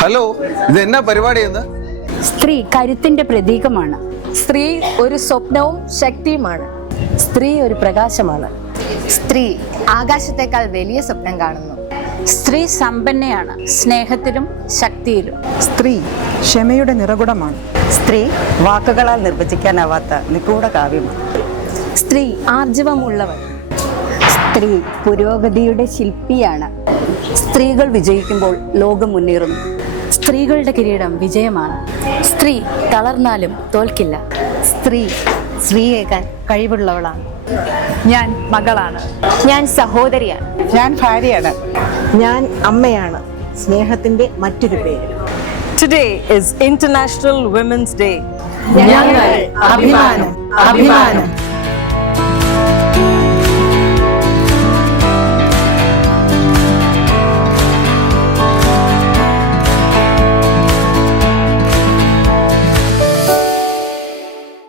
Hello, ഇത് എന്നാ പരിപാടിയെന്ന്? സ്ത്രീ കരുത്തിന്റെ പ്രതീകമാണ്. സ്ത്രീ ഒരു സ്വപ്നവും ശക്തിയുമാണ്. സ്ത്രീ ഒരു പ്രകാശമാണ്. സ്ത്രീ ആകാശത്തേക്കാൾ വലിയ സ്വപ്നം കാണുന്നു. സ്ത്രീ സമ്പന്നയാണ്, സ്നേഹത്തിലും ശക്തിയിലും. സ്ത്രീ ക്ഷമയുടെ നിറകുടമാണ്. സ്ത്രീ വാക്കുകളാൽ നിർവചിക്കാനാവാത്ത നിഗൂഢ കാവ്യമാണ്. സ്ത്രീ ആർജവമുള്ളവൾ. സ്ത്രീ പുരോഗതിയുടെ ശില്പിയാണ്. സ്ത്രീകൾ വിജയിക്കുമ്പോൾ ലോകം മുന്നേറുന്നു. സ്ത്രീകളുടെ കിരീടം വിജയമാണ്. സ്ത്രീ തളർന്നാലും തോൽക്കില്ല. സ്ത്രീ സ്ത്രീയേക്കാൾ കഴിവുള്ളവളാണ്. ഞാൻ മകളാണ്. ഞാൻ സഹോദരിയാണ്. ഞാൻ ഭാര്യയാണ്. ഞാൻ അമ്മയാണ്. സ്നേഹത്തിന്റെ മറ്റൊരു പേര്. Today is International Women's Day. ഞങ്ങൾ അഭിമാനം.